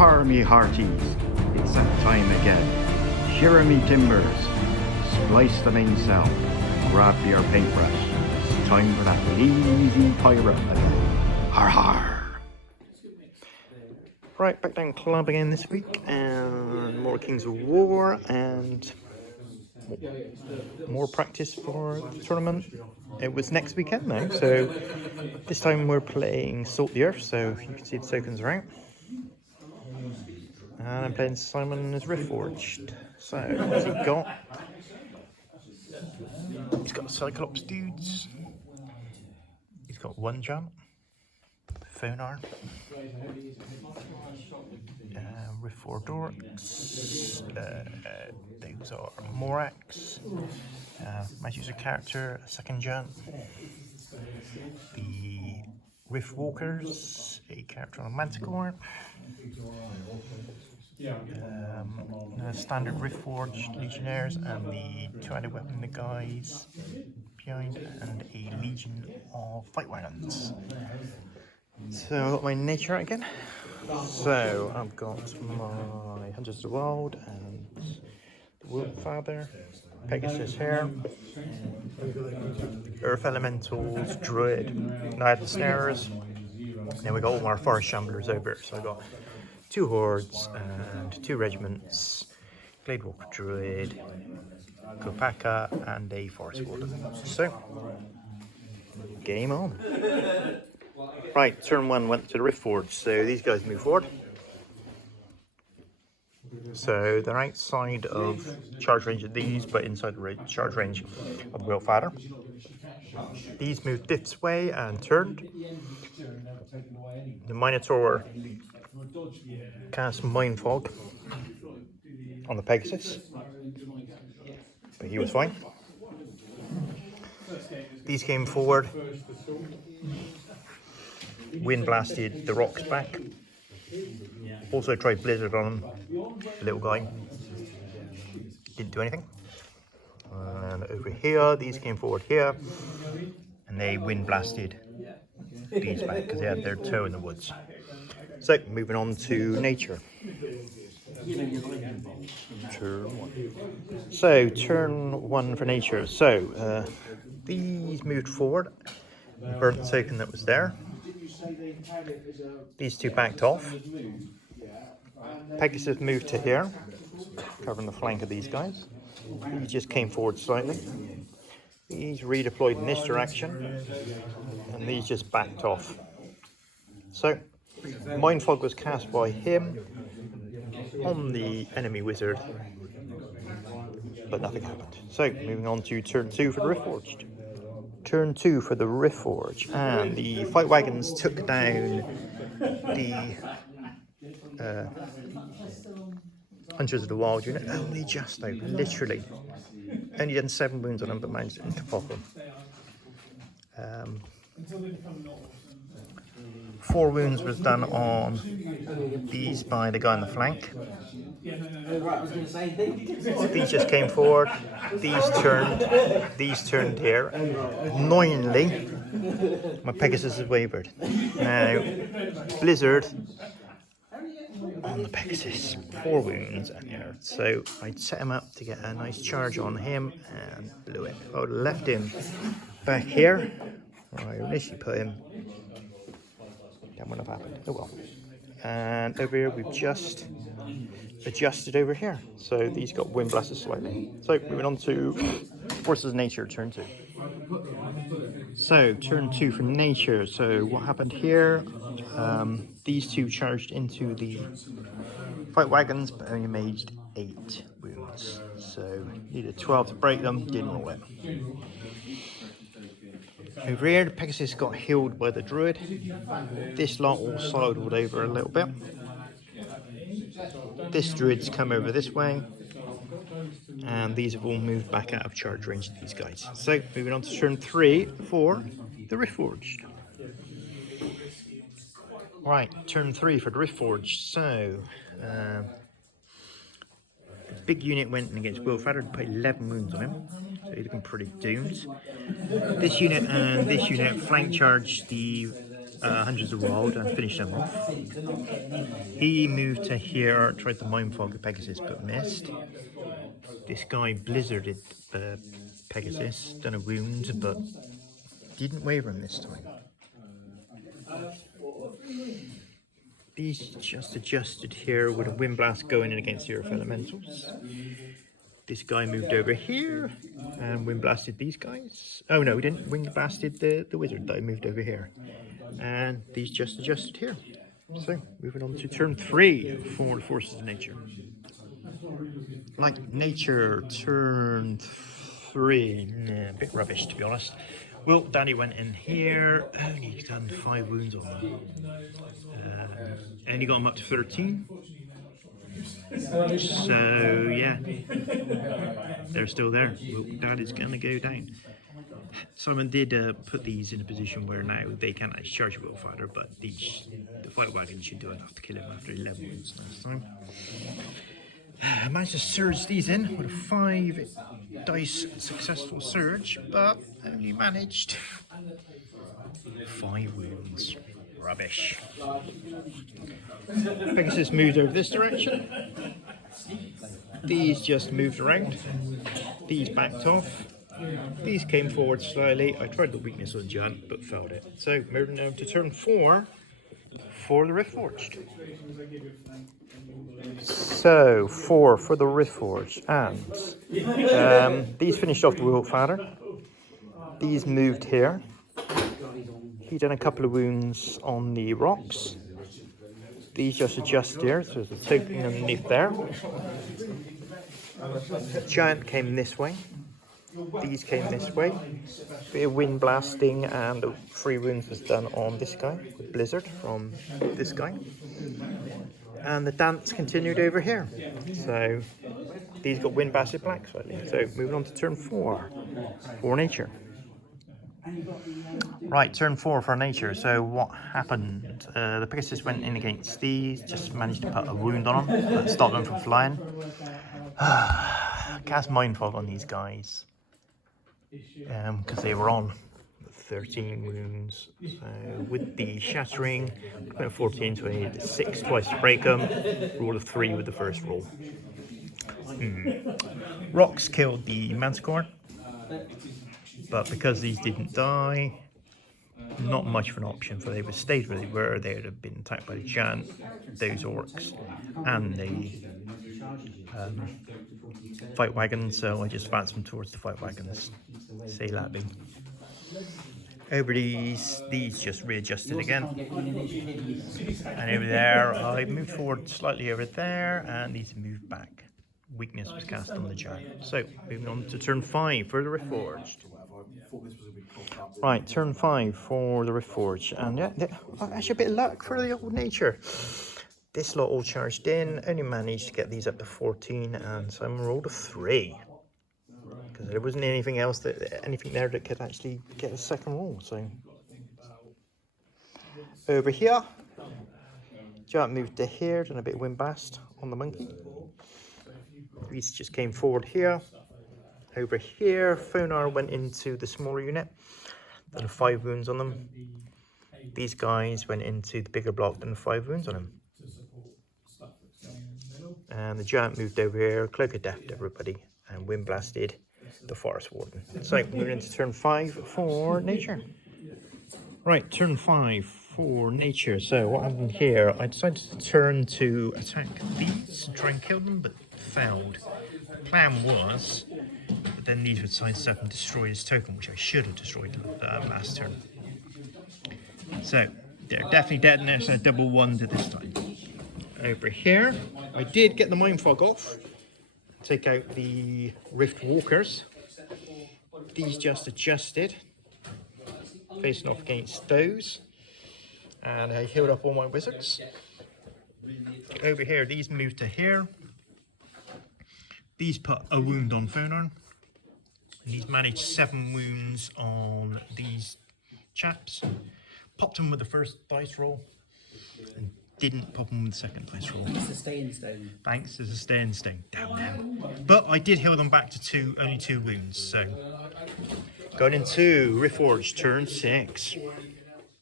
har me hearties, it's that time again. Shear me timbers, splice the mainsail, grab your paintbrush. It's time for that lazy pirate life. Har har! Right, back down club again this week, and more Kings of War, and more practice for the tournament. It was next weekend now, so this time we're playing Salt the Earth, so you can see the tokens are out. And I'm playing Simons Riftforged. So, what's he got? He's got the Cyclops dudes. He's got one jump. Phonar. Riftforged Orcs. Those are Morax. Might use a character, a second jump. The Riftwalkers, a character on a Manticore. Standard Riftforged Legionnaires and the two-handed weapon, the guys behind, and a legion of fight wagons. So I've got my nature out again. So I've got my Hunters of the Wild and the Wolffather, Pegasus here, Earth Elementals, Druid, Knight and Snarers. Then we got all our Forest Shamblers over. So I got 2 hordes and 2 regiments, Glade Walker Druid, Kopaka, and a Forest Warden. So, game on. Right, turn 1 went to the Riftforged, so these guys move forward. So they're outside of charge range of these, but inside the charge range of the Wolffather. These moved this way and turned. The Minotaur cast Mind Fog on the Pegasus, but he was fine. These came forward, wind blasted the rocks back. Also tried Blizzard on him, the little guy. Didn't do anything. And over here, these came forward here, and they wind blasted these back because they had their toe in the woods. So, moving on to nature. Turn 1. So, turn 1 for nature. So, these moved forward, burnt the token that was there. These 2 backed off. Pegasus moved to here, covering the flank of these guys. These just came forward slightly. These redeployed in this direction, and these just backed off. So, Mind Fog was cast by him on the enemy wizard, but nothing happened. So, moving on to turn 2 for the Riftforged. Turn 2 for the Riftforged, and the fight wagons took down the Hunters of the Wild unit, only just though, literally. Only done 7 wounds on them, but managed to pop them. 4 wounds was done on these by the guy on the flank. These just came forward, these turned here. Annoyingly, my Pegasus has wavered. Now, Blizzard on the Pegasus, 4 wounds and here. So I'd set him up to get a nice charge on him and blew it. If I would have left him back here, where I initially put him, that wouldn't have happened. Oh well. And over here we've just adjusted over here. So these got wind blasted slightly. So moving on to Forces of Nature, turn 2. So turn 2 for nature. So what happened here? These 2 charged into the fight wagons, but only made 8 wounds. So needed 12 to break them, didn't roll it. Over here, the Pegasus got healed by the Druid. This lot all sidled over a little bit. This Druid's come over this way. And these have all moved back out of charge range to these guys. So, moving on to turn 3 for the Riftforged. Right, turn 3 for the Riftforged. So, the big unit went against Wolffather and put 11 wounds on him. So he's looking pretty doomed. This unit and this unit flank charged the hundreds of wild and finished them off. He moved to here, tried to mindfog the Pegasus but missed. This guy blizzarded the Pegasus, done a wound but didn't waver him this time. These just adjusted here with a wind blast going in against the Earth Elementals. This guy moved over here and wind blasted these guys. Oh no, we didn't. Wind blasted the wizard that moved over here. And these just adjusted here. So, moving on to turn 3 for the Forces of Nature. Like nature, turn 3. A bit rubbish to be honest. Well, Danny went in here, only done 5 wounds on them. Only got him up to 13. So, yeah, they're still there. Well, that is going to go down. Simon did put these in a position where now they can't actually charge a Willfighter, but the fight wagon should do enough to kill him after 11 wounds last time. I managed to surge these in with a 5 dice successful surge, but only managed 5 wounds. Rubbish. Pegasus moved over this direction. These just moved around. These backed off. These came forward slightly. I tried the weakness on Giant, but failed it. So moving over to turn 4 for the Riftforged. So 4 for the Riftforged, and these finished off the Willfighter. These moved here. He done a couple of wounds on the rocks. These just adjust here, so there's a token underneath there. Giant came this way. These came this way. Bit of wind blasting and 3 wounds was done on this guy with Blizzard from this guy. And the dance continued over here. So these got wind blasted black slightly. So moving on to turn 4 for nature. Right, turn 4 for nature. So what happened? The Pegasus went in against these, just managed to put a wound on them, that stopped them from flying. Cast Mind Fog on these guys, because they were on 13 wounds. So with the shattering, I went 14, so I needed 6 twice to break them. Roll of 3 with the first roll. Rocks killed the Manticore. But because these didn't die, not much of an option for they would have stayed where they were. They would have been attacked by the giant, those orcs, and the fight wagon. So I just advanced them towards the fight wagons. Say that be. Over these just readjusted again. And over there, I moved forward slightly over there, and these moved back. Weakness was cast on the giant. So moving on to turn 5 for the Riftforged. Right, turn 5 for the Riftforged, and yeah, actually a bit of luck for the old nature. This lot all charged in, only managed to get these up to 14, and so I rolled a 3 because there wasn't anything there that could actually get a second roll. So over here, giant moved to here, done a bit of wind blast on the monkey. These just came forward here. Over here, Fonar went into the smaller unit, done 5 wounds on them. These guys went into the bigger block, done 5 wounds on them. And the giant moved over here, Cloak of Death to everybody, and wind blasted the Forest Warden. So we're into turn 5 for nature. Right, turn 5 for nature. So what happened here, I decided to turn to attack these and try and kill them, but failed. The plan was, but then these would sidestep and destroy this token, which I should have destroyed last turn. So they're definitely dead, and there's a double 1 to this time. Over here, I did get the Mind Fog off, take out the Rift Walkers. These just adjusted, facing off against those, and I healed up all my wizards. Over here, these moved to here. These put a wound on Fonar. And he's managed 7 wounds on these chaps. Popped them with the first dice roll, and didn't pop them with the second dice roll. Thanks to Staying Stone. Thanks to the Staying Stone. Damn them. But I did heal them back to only 2 wounds. So going into Riftforged turn 6.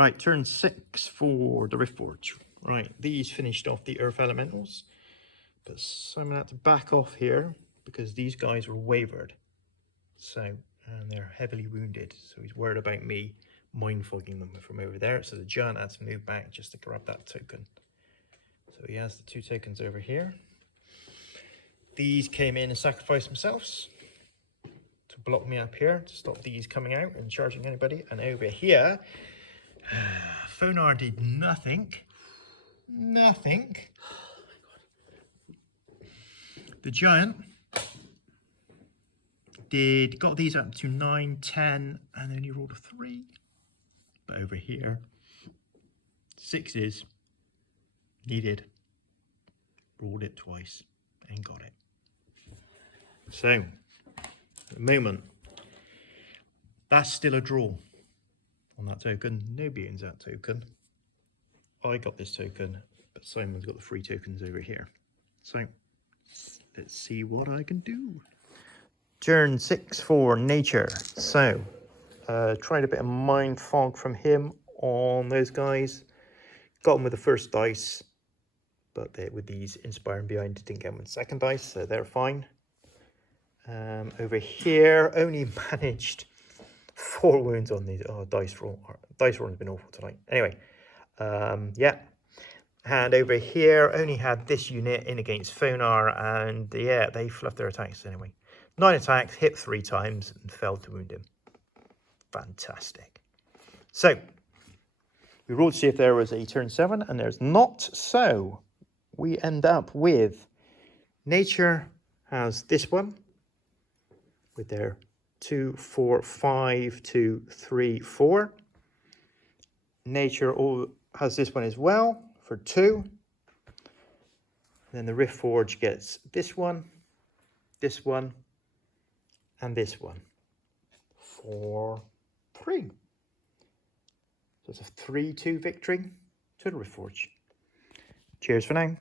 Right, turn 6 for the Riftforge. Right, these finished off the Earth Elementals. But Simon had to back off here because these guys were wavered. So, and they're heavily wounded. So he's worried about me mind fogging them from over there. So the giant had to move back just to grab that token. So he has the 2 tokens over here. These came in and sacrificed themselves to block me up here to stop these coming out and charging anybody. And over here, Fonar did nothing. Nothing. The giant got these up to 9, 10, and then he rolled a 3. But over here, 6s needed. Rolled it twice and got it. So, at the moment, that's still a draw on that token. Nobody owns that token. I got this token, but Simon's got the 3 tokens over here. So, let's see what I can do. Turn 6 for nature. So, tried a bit of mind fog from him on those guys. Got them with the first dice, but with these inspiring behind, didn't get them with the second dice, so they're fine. Over here, only managed 4 wounds on these. Oh, dice roll. Dice roll has been awful tonight. Anyway, yeah. And over here, only had this unit in against Fonar, and yeah, they fluffed their attacks anyway. 9 attacks, hit 3 times, and failed to wound him. Fantastic. So, we rolled to see if there was a turn 7, and there's not. So, we end up with nature has this one with their 2, 4, 5, 2, 3, 4. Nature has this one as well for 2. Then the Riftforge gets this one, and this one for 3. So it's a 3-2 victory to the Riftforge. Cheers for now.